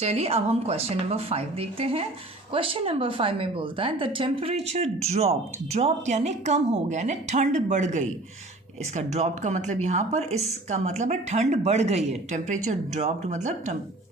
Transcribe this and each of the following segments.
चलिए अब हम क्वेश्चन नंबर 5 देखते हैं। क्वेश्चन नंबर 5 में बोलता है द टेम्परेचर ड्रॉप्ड यानी कम हो गया, यानी ठंड बढ़ गई। इसका ड्रॉप्ड का मतलब यहाँ पर इसका मतलब है ठंड बढ़ गई है। टेम्परेचर ड्रॉप्ड मतलब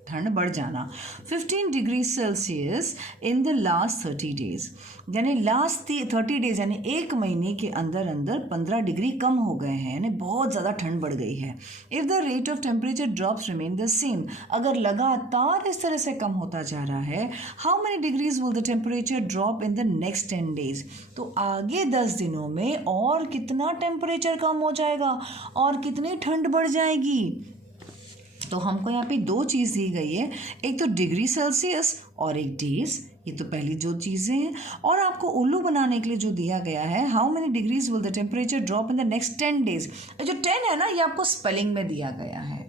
ठंड बढ़ जाना। 15 degree Celsius in the last 30 days, यानी लास्ट 30 डेज यानी एक महीने के अंदर अंदर 15 डिग्री कम हो गए हैं, यानी बहुत ज़्यादा ठंड बढ़ गई है। If the rate of temperature drops remain the same, अगर लगातार इस तरह से कम होता जा रहा है, how many degrees will the temperature drop in the next 10 days, तो आगे 10 दिनों में और कितना टेम्परेचर कम हो जाएगा और कितनी ठंड बढ़ जाएगी। तो हमको यहाँ पे दो चीज़ दी गई है, एक तो डिग्री सेल्सियस और एक डेज, ये तो पहली जो चीज़ें हैं। और आपको उल्लू बनाने के लिए जो दिया गया है, how many degrees will the temperature drop in the next 10 days, जो 10 है ना, ये आपको स्पेलिंग में दिया गया है।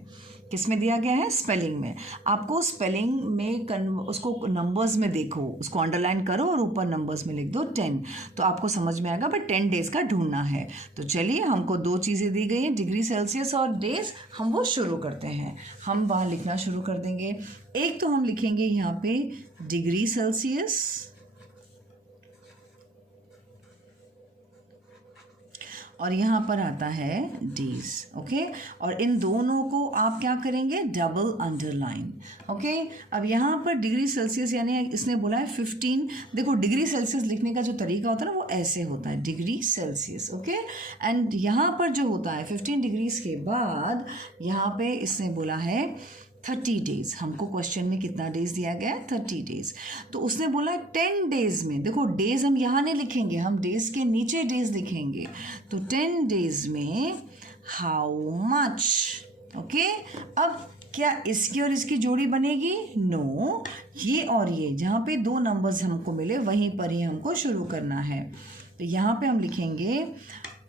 किस में दिया गया है? स्पेलिंग में। आपको स्पेलिंग में उसको नंबर्स में देखो, उसको अंडरलाइन करो और ऊपर नंबर्स में लिख दो 10, तो आपको समझ में आएगा भाई 10 डेज़ का ढूंढना है। तो चलिए हमको दो चीज़ें दी गई हैं, डिग्री सेल्सियस और डेज, हम वो शुरू करते हैं। हम वहाँ लिखना शुरू कर देंगे। एक तो हम लिखेंगे यहाँ पे डिग्री सेल्सियस, और यहाँ पर आता है डेज। ओके, और इन दोनों को आप क्या करेंगे? Double underline. ओके, अब यहाँ पर डिग्री सेल्सियस यानी इसने बोला है 15। देखो डिग्री सेल्सियस लिखने का जो तरीका होता है ना, वो ऐसे होता है, डिग्री सेल्सियस। ओके, एंड यहाँ पर जो होता है 15 डिग्रीज के बाद यहाँ पे इसने बोला है 30 डेज। हमको क्वेश्चन में कितना डेज दिया गया है? 30 डेज। तो उसने बोला 10 डेज में, देखो डेज हम यहाँ नहीं लिखेंगे, हम डेज के नीचे डेज लिखेंगे। तो 10 डेज में हाउ मच। ओके, अब क्या इसकी और इसकी जोड़ी बनेगी? नो, ये और ये जहाँ पे दो नंबर्स हमको मिले वहीं पर ही हमको शुरू करना है। तो यहाँ पे हम लिखेंगे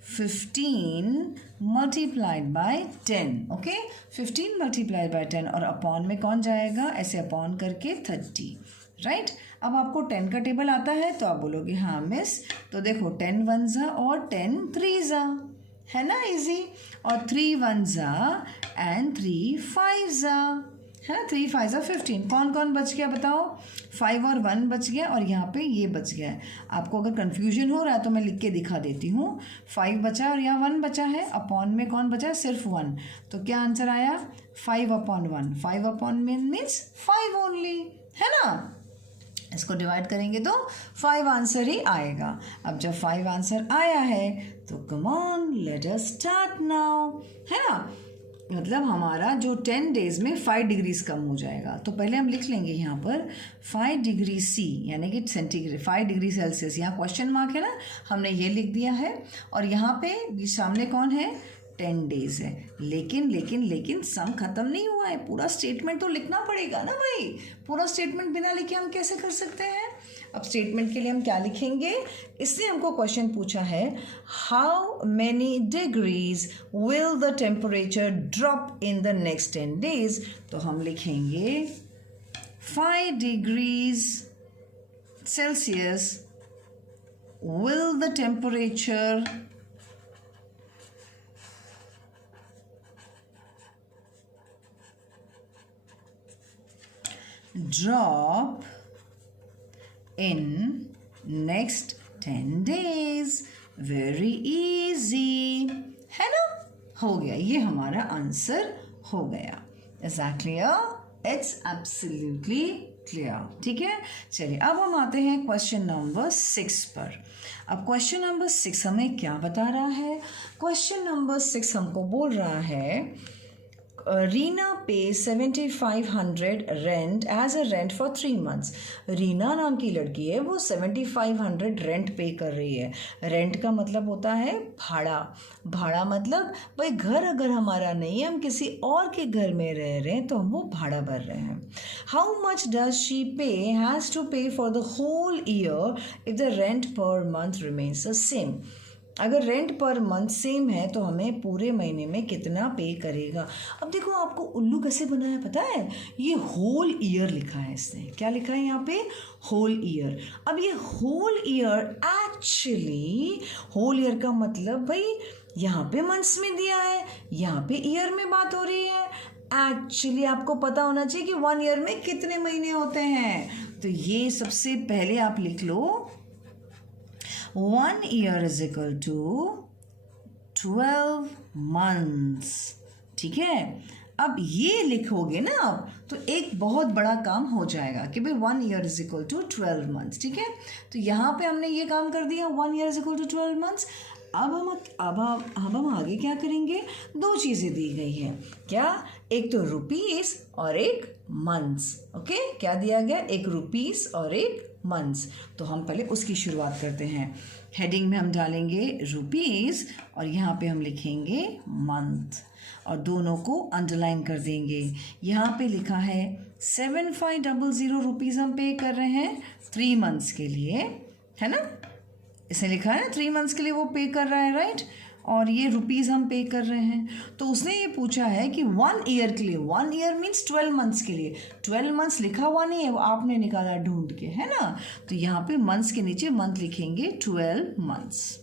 15 multiplied by 10। Okay, 15 multiplied by 10, और अपॉन में कौन जाएगा? ऐसे अपॉन करके 30। राइट, अब आपको 10 का टेबल आता है तो आप बोलोगे हाँ मिस। तो देखो 10 1 जा और 10 3 जा, है ना इजी, और 3 1 जा एंड 3 5 जा, है ना, 3 5 जा 15। कौन कौन बच गया बताओ? 5 और 1 बच गया, और यहाँ पे ये बच गया है। आपको अगर कन्फ्यूजन हो रहा है तो मैं लिख के दिखा देती हूँ। 5 बचा और यहाँ 1 बचा है, अपॉन में कौन बचा है? सिर्फ 1। तो क्या आंसर आया? 5/1। 5/1 मीन्स 5 ओनली, है ना। इसको डिवाइड करेंगे तो 5 आंसर ही आएगा। अब जब 5 आंसर आया है तो come on let us start now, है ना। मतलब हमारा जो 10 डेज में 5 डिग्रीज कम हो जाएगा। तो पहले हम लिख लेंगे यहाँ पर 5 डिग्री सी, यानी कि सेंटीग्रेड, 5 डिग्री सेल्सियस। यहाँ क्वेश्चन मार्क है ना, हमने ये लिख दिया है। और यहाँ पे सामने कौन है? 10 डेज है। लेकिन सम खत्म नहीं हुआ है, पूरा स्टेटमेंट तो लिखना पड़ेगा ना भाई। पूरा स्टेटमेंट बिना लिखे हम कैसे कर सकते हैं? अब स्टेटमेंट के लिए हम क्या लिखेंगे? इसने हमको क्वेश्चन पूछा है how many degrees will the temperature drop in the next 10 days. तो हम लिखेंगे 5 degrees Celsius will the temperature drop in next 10 days। very easy, है ना। हो गया, ये हमारा आंसर हो गया। Is that clear? It's absolutely clear। ठीक है, चलिए अब हम आते हैं क्वेश्चन नंबर 6 पर। अब क्वेश्चन नंबर 6 हमें क्या बता रहा है? क्वेश्चन नंबर 6 हमको बोल रहा है Reena pay 7500 rent as a rent for 3 months। Reena नाम की लड़की है, वो 7500 रेंट पे कर रही है। रेंट का मतलब होता है भाड़ा। भाड़ा मतलब भाई घर अगर हमारा नहीं है, हम किसी और के घर में रह रहे हैं तो हम वो भाड़ा भर रहे हैं। How much does she pay has to pay for the whole year if the rent per month remains the same. अगर रेंट पर मंथ सेम है तो हमें पूरे महीने में कितना पे करेगा। अब देखो आपको उल्लू कैसे बनाया पता है? ये होल ईयर लिखा है इसने। क्या लिखा है यहाँ पे? Whole year. अब ये whole year actually, whole year का मतलब भाई यहाँ पे मंथ्स में दिया है, यहाँ पे ईयर में बात हो रही है। एक्चुअली आपको पता होना चाहिए कि 1 ईयर में कितने महीने होते हैं। तो ये सबसे पहले आप लिख लो 1 year is equal to 12 months. ठीक है, अब ये लिखोगे ना आप तो एक बहुत बड़ा काम हो जाएगा कि भाई 1 year is equal to 12 months. ठीक है, तो यहाँ पे हमने ये काम कर दिया 1 year is equal to 12 months. अब हम आगे क्या करेंगे, दो चीज़ें दी गई हैं क्या, एक तो रुपीस और एक मंथ्स। ओके, क्या दिया गया, एक रुपीस और एक मंथ्स। तो हम पहले उसकी शुरुआत करते हैं। हेडिंग में हम डालेंगे रुपीस और यहाँ पे हम लिखेंगे मंथ और दोनों को अंडरलाइन कर देंगे। यहाँ पे लिखा है 7500 रुपीज़ हम पे कर रहे हैं 3 मंथ्स के लिए, है ना, इसने लिखा है 3 मंथ्स के लिए वो पे कर रहा है, राइट, और ये रुपीज़ हम पे कर रहे हैं। तो उसने ये पूछा है कि 1 ईयर के लिए, 1 ईयर मीन्स 12 मंथ्स के लिए, 12 मंथ्स लिखा हुआ नहीं है, वो आपने निकाला ढूंढ के, है ना। तो यहाँ पे मंथ्स के नीचे मंथ लिखेंगे 12 मंथ्स।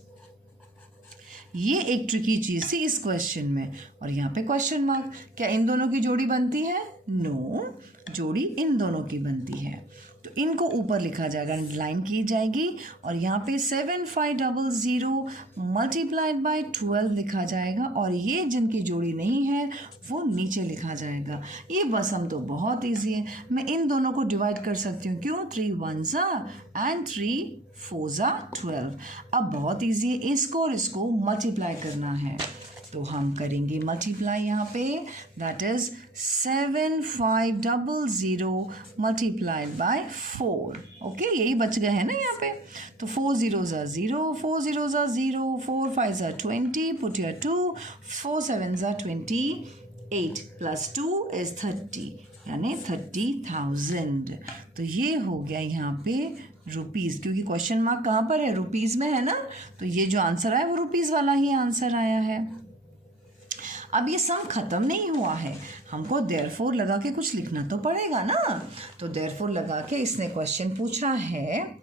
ये एक ट्रिकी चीज़ थी इस क्वेश्चन में। और यहाँ पे क्वेश्चन मार्क, क्या इन दोनों की जोड़ी बनती है, नो, जोड़ी इन दोनों की बनती है। तो इनको ऊपर लिखा जाएगा, लाइन की जाएगी और यहाँ पे 7500 मल्टीप्लाइड बाय 12 लिखा जाएगा और ये जिनकी जोड़ी नहीं है वो नीचे लिखा जाएगा। ये बस हम तो बहुत ईजी है, मैं इन दोनों को डिवाइड कर सकती हूँ, क्यों, 3 1s एंड 3 4s 12। अब बहुत ईजी है, इसको और इसको मल्टीप्लाई करना है तो हम करेंगे मल्टीप्लाई यहाँ पे, that is 7500 multiplied by 4। Okay, यही बच गए हैं ना यहाँ पे। तो 4 zeros are 0, 4 zeros are 0, 4 5s are 20, put your 2, 4 7s are 28 plus 2 is 30, यानी 30,000। तो ये हो गया यहाँ पे रुपीज़, क्योंकि क्वेश्चन मार्क कहाँ पर है, रुपीज़ में है ना, तो ये जो आंसर आया वो रुपीज़ वाला ही आंसर आया है। अब ये सम खत्म नहीं हुआ है, हमको देयरफॉर लगा के कुछ लिखना तो पड़ेगा ना। तो देयरफॉर लगा के इसने क्वेश्चन पूछा है,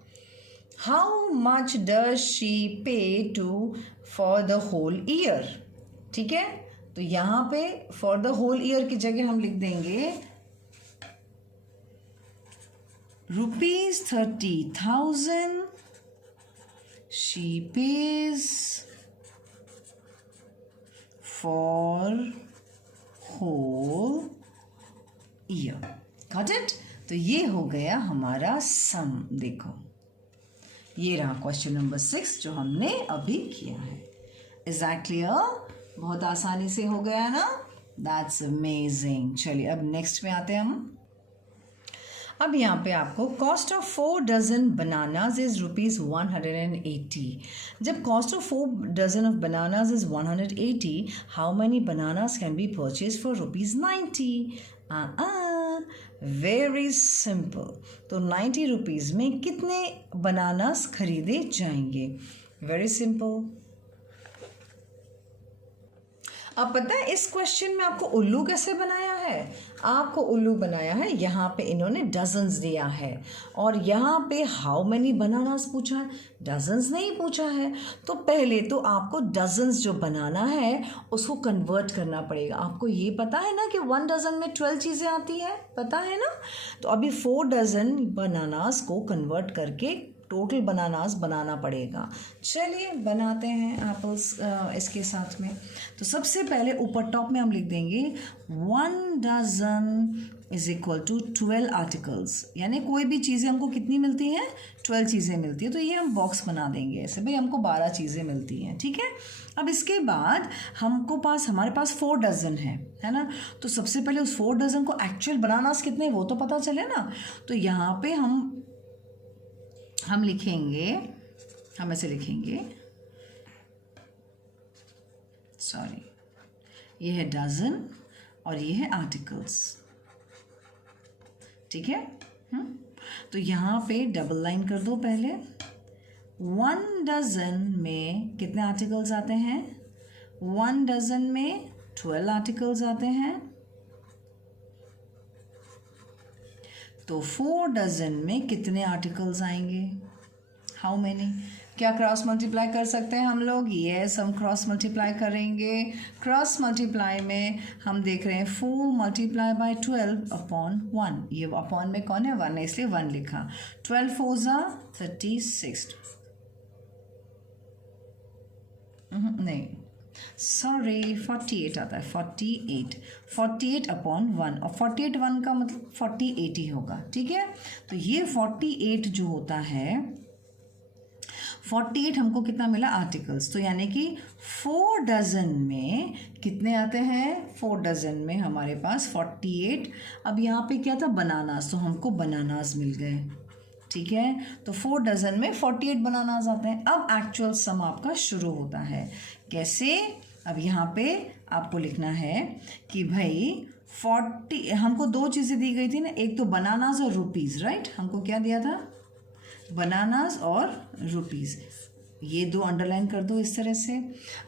how much does she pay to for the whole year. ठीक है, तो यहाँ पे फॉर द होल ईयर की जगह हम लिख देंगे ₹30,000 she pays for whole year. Got it? तो ये हो गया हमारा सम। देखो ये रहा क्वेश्चन नंबर 6 जो हमने अभी किया है। Is that clear? बहुत आसानी से हो गया ना, दैट्स अमेजिंग। चलिए अब नेक्स्ट में आते हैं हम। अब यहाँ पे आपको cost of 4 dozen bananas is ₹180। जब cost of 4 dozen of bananas is 180, how many bananas can be purchase for ₹90? Very simple. तो 90 रुपीज़ में कितने बनानास खरीदे जाएंगे? Very simple. अब पता है इस क्वेश्चन में आपको उल्लू कैसे बनाया है? आपको उल्लू बनाया है, यहाँ पे इन्होंने डजन्स दिया है और यहाँ पे हाउ मेनी बनानास पूछा है, डजन्स नहीं पूछा है। तो पहले तो आपको डजन्स जो बनाना है उसको कन्वर्ट करना पड़ेगा। आपको ये पता है ना कि 1 डजन में 12 चीज़ें आती है, पता है ना। तो अभी 4 डजन बनानास को कन्वर्ट करके टोटल बनानास बनाना पड़ेगा। चलिए बनाते हैं एप्पल्स इसके साथ में। तो सबसे पहले ऊपर टॉप में हम लिख देंगे 1 dozen is equal to 12 articles, यानी कोई भी चीज़ें हमको कितनी मिलती हैं, 12 चीज़ें मिलती है। तो ये हम बॉक्स बना देंगे ऐसे, भाई हमको 12 चीज़ें मिलती हैं, ठीक है। अब इसके बाद हमारे पास 4 डजन है ना। तो सबसे पहले उस 4 डजन को एक्चुअल बनानास कितने वो तो पता चले ना। तो यहाँ पे हम लिखेंगे, हम ऐसे लिखेंगे, सॉरी, ये है डजन और ये है आर्टिकल्स, ठीक है। तो यहाँ पे डबल लाइन कर दो पहले। 1 डजन में कितने आर्टिकल्स आते हैं? 1 डजन में 12 आर्टिकल्स आते हैं। तो 4 डजन में कितने आर्टिकल्स आएंगे? How many? क्या क्रॉस मल्टीप्लाई कर सकते हैं हम लोग? यस, हम क्रॉस मल्टीप्लाई करेंगे। क्रॉस मल्टीप्लाई में हम देख रहे हैं 4 मल्टीप्लाई बाय 12 अपॉन 1। ये अपॉन में कौन है? 1 है, इसलिए 1 लिखा। 12 4 ज़ा 36, नहीं सॉरी 48 आता है, 48 अपॉन 1, और 48 1 का मतलब 48 ही होगा, ठीक है। तो ये 48 जो होता है, 48 हमको कितना मिला? आर्टिकल्स। तो यानी कि 4 डजन में कितने आते हैं? 4 डजन में हमारे पास 48। अब यहाँ पे क्या था? बनानास, तो हमको बनानास मिल गए, ठीक है। तो 4 डजन में 48 बनानास आते हैं। अब एक्चुअल सम आपका शुरू होता है। कैसे? अब यहाँ पे आपको लिखना है कि भाई 40, हमको 2 चीज़ें दी गई थी ना, एक तो बनानास और रुपीज़, राइट। हमको क्या दिया था? बनानास और रुपीज़। ये 2 अंडरलाइन कर दो इस तरह से।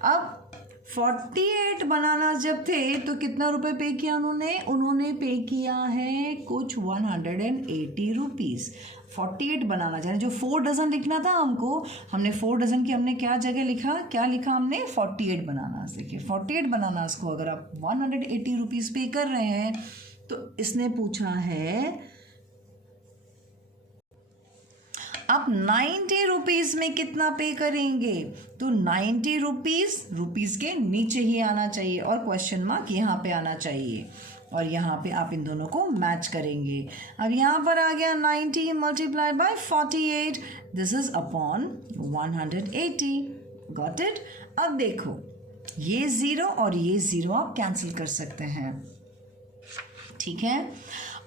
अब 48 बनानास जब थे तो कितना रुपए पे किया उन्होंने पे किया है कुछ 180 रुपीज़। 48 बनाना, यानी जो 4 डजन लिखना था हमको, हमने 4 डजन की हमने क्या जगह लिखा? क्या लिखा हमने? 48 बनानास। देखिए 48 बनानास को अगर आप 180 रुपीज़ पे कर रहे हैं तो इसने पूछा है आप 90 रुपीज़ में कितना पे करेंगे? तो 90 रुपीज़ के नीचे ही आना चाहिए और क्वेश्चन मार्क यहाँ पे आना चाहिए, और यहाँ पे आप इन दोनों को मैच करेंगे। अब यहाँ पर आ गया 90 multiply by 48, this is upon 180। Got it? अब देखो ये 0 और ये 0 आप कैंसिल कर सकते हैं, ठीक है।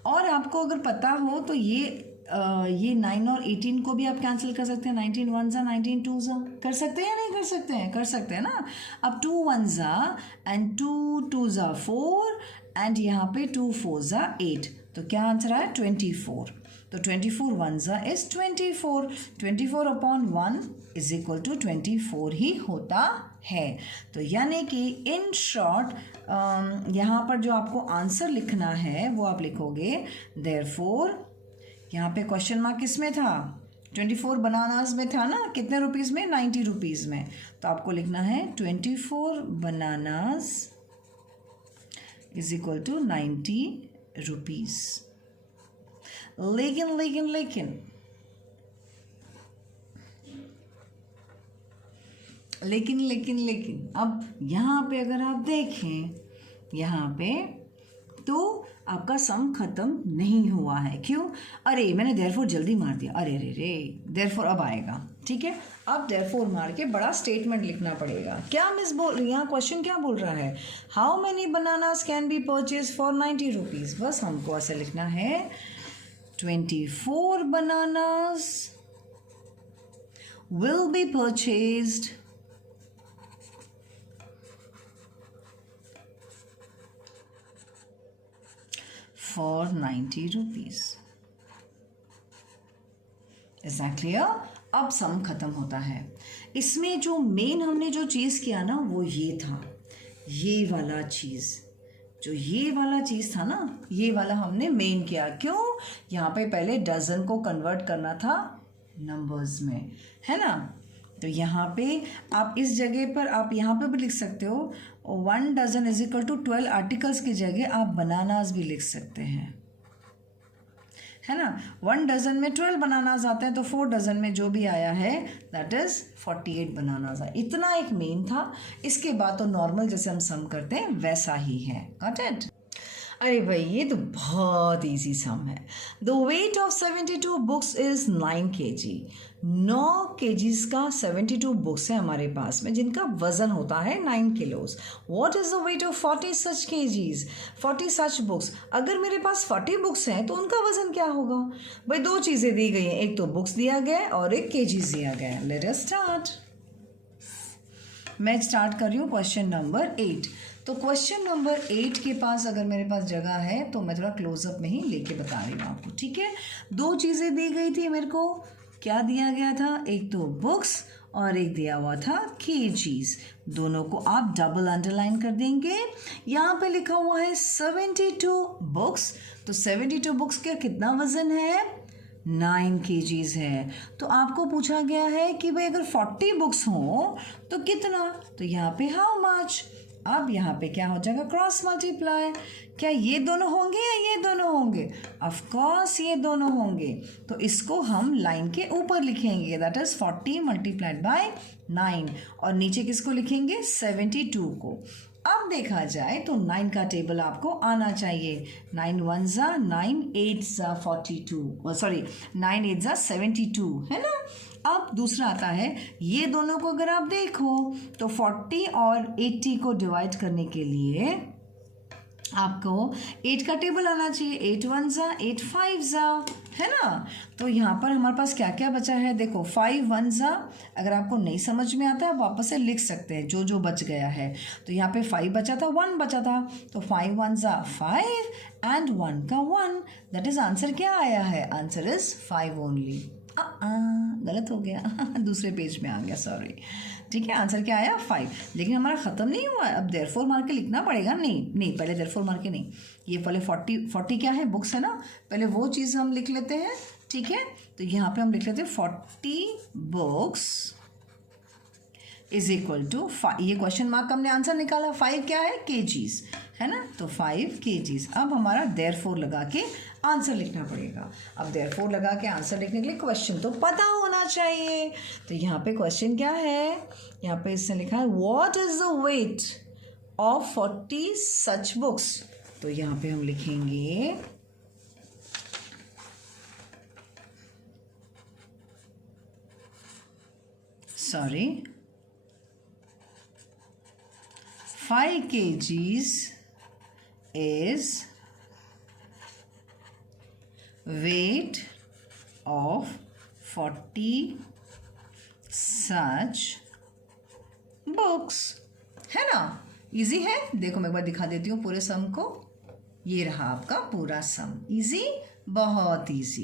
और आपको अगर पता हो तो ये 9 और 18 को भी आप कैंसिल कर सकते हैं। 19 1 ज़ा 19 2 ज़ा, कर सकते हैं या नहीं कर सकते हैं? कर सकते हैं ना। अब 2 1 ज़ा एंड 2 2 ज़ा 4 एंड यहाँ पे 2 4 ज़ा 8, तो क्या आंसर आया? 24। तो 24 1 ज़ा is 24। 24 upon 1 is equal to 24 ही होता है। तो यानी कि इन शॉर्ट यहाँ पर जो आपको आंसर लिखना है वो आप लिखोगे देयरफॉर, यहाँ पे क्वेश्चन मार्क किस में था? 24 बनानास में था ना। कितने रुपीज़ में? 90 रुपीज़ में। तो आपको लिखना है 24 bananas is equal to 90 rupees. लेकिन लेकिन लेकिन लेकिन लेकिन लेकिन अब यहाँ पे अगर आप देखें यहाँ पे तो आपका सम खत्म नहीं हुआ है। क्यों? अरे मैंने देयरफॉर जल्दी मार दिया, अरे रे रे, देयरफॉर अब आएगा, ठीक है। अब देयरफॉर मार के बड़ा स्टेटमेंट लिखना पड़ेगा। क्या मिस बोल रही है यहाँ? क्वेश्चन क्या बोल रहा है? How many bananas can be purchase for 90 rupees. बस हमको ऐसे लिखना है 24 bananas will be purchased for 90 rupees। Is that clear? अब सम खत्म होता है। इसमें जो मेन हमने जो चीज़ किया ना वो ये था, ये वाला चीज़, जो ये वाला चीज़ था ना, ये वाला हमने मेन किया। क्यों? यहाँ पे पहले डजन को कन्वर्ट करना था नंबर्स में, है ना। तो यहाँ पे आप इस जगह पर आप यहाँ पे भी लिख सकते हो 1 dozen is equal to 12 articles की जगह आप बनानास भी लिख सकते हैं, है ना। 1 डजन में 12 बनानास आते हैं, तो 4 डजन में जो भी आया है दैट इज 48 बनानास आया। इतना एक मेन था। इसके बाद तो नॉर्मल जैसे हम सम करते हैं वैसा ही है। Got it? अरे भाई ये तो बहुत इजी सम है। The weight of 72 books is 9 kg। 9 kgs का 72 बुक्स है हमारे पास में जिनका वजन होता है 9 kilos. What is the weight of 40 such kgs? 40 such books. अगर मेरे पास 40 बुक्स हैं तो उनका वजन क्या होगा? भाई 2 चीज़ें दी गई हैं, एक तो बुक्स दिया गया है और एक kgs दिया गया है। Let us start. मैं स्टार्ट कर रही हूँ क्वेश्चन नंबर 8। तो क्वेश्चन नंबर 8 के पास अगर मेरे पास जगह है तो मैं थोड़ा क्लोजअप में ही लेके बता रही हूँ आपको, ठीक है। 2 चीज़ें दी गई थी मेरे को। क्या दिया गया था? एक तो बुक्स और एक दिया हुआ था kgs। दोनों को आप डबल अंडरलाइन कर देंगे। यहाँ पे लिखा हुआ है 72 बुक्स। तो 72 बुक्स का कितना वजन है? 9 kgs है। तो आपको पूछा गया है कि भाई अगर 40 बुक्स हों तो कितना, तो यहाँ पे हाउ मच। अब यहाँ पे क्या हो जाएगा, क्रॉस मल्टीप्लाई। क्या ये दोनों होंगे या ये दोनों होंगे, ऑफ कोर्स ये दोनों होंगे। तो इसको हम लाइन के ऊपर लिखेंगे, दैट इज 40 मल्टीप्लाइड बाय 9, और नीचे किसको लिखेंगे, 72 को। अब देखा जाए तो 9 का टेबल आपको आना चाहिए। 9 1 ज़ा 9, 8 ज़ा 42, सॉरी 9 8 ज़ा 72, है ना। अब दूसरा आता है, ये दोनों को अगर आप देखो तो 40 और 80 को डिवाइड करने के लिए आपको 8 का टेबल आना चाहिए। 8 1 ज़ा 8 5 ज़ा, है ना। तो यहाँ पर हमारे पास क्या क्या बचा है, देखो 5 1 ज़ा, अगर आपको नहीं समझ में आता है आप वापस से लिख सकते हैं जो जो बच गया है। तो यहाँ पे 5 बचा था, 1 बचा था, तो 5 1 ज़ा 5 एंड 1 का 1, दैट इज आंसर क्या आया है, आंसर इज 5 ओनली। गलत हो गया दूसरे पेज में आ गया, सॉरी। ठीक है, आंसर क्या आया, 5। लेकिन हमारा ख़त्म नहीं हुआ है, अब देयरफॉर मार के लिखना पड़ेगा। नहीं पहले देयरफॉर मार के नहीं, ये पहले 40 क्या है, बुक्स है ना, पहले वो चीज़ हम लिख लेते हैं। ठीक है, तो यहाँ पे हम लिख लेते हैं 40 बुक्स इज इक्वल टू, ये क्वेश्चन मार्क हमने आंसर निकाला, 5 क्या है, केजीज, है ना, तो 5 केजीज। अब हमारा देयरफॉर लगा के आंसर लिखना पड़ेगा। अब देयरफॉर लगा के आंसर लिखने के लिए क्वेश्चन तो पता होना चाहिए। तो यहाँ पे क्वेश्चन क्या है, यहाँ पे इसने लिखा है what is the weight of 40 such books. तो यहाँ पे हम लिखेंगे sorry 5 kgs is weight of 40 such books, है ना। इजी है, देखो मैं एक बार दिखा देती हूँ पूरे सम को। ये रहा आपका पूरा सम, इजी, बहुत इजी।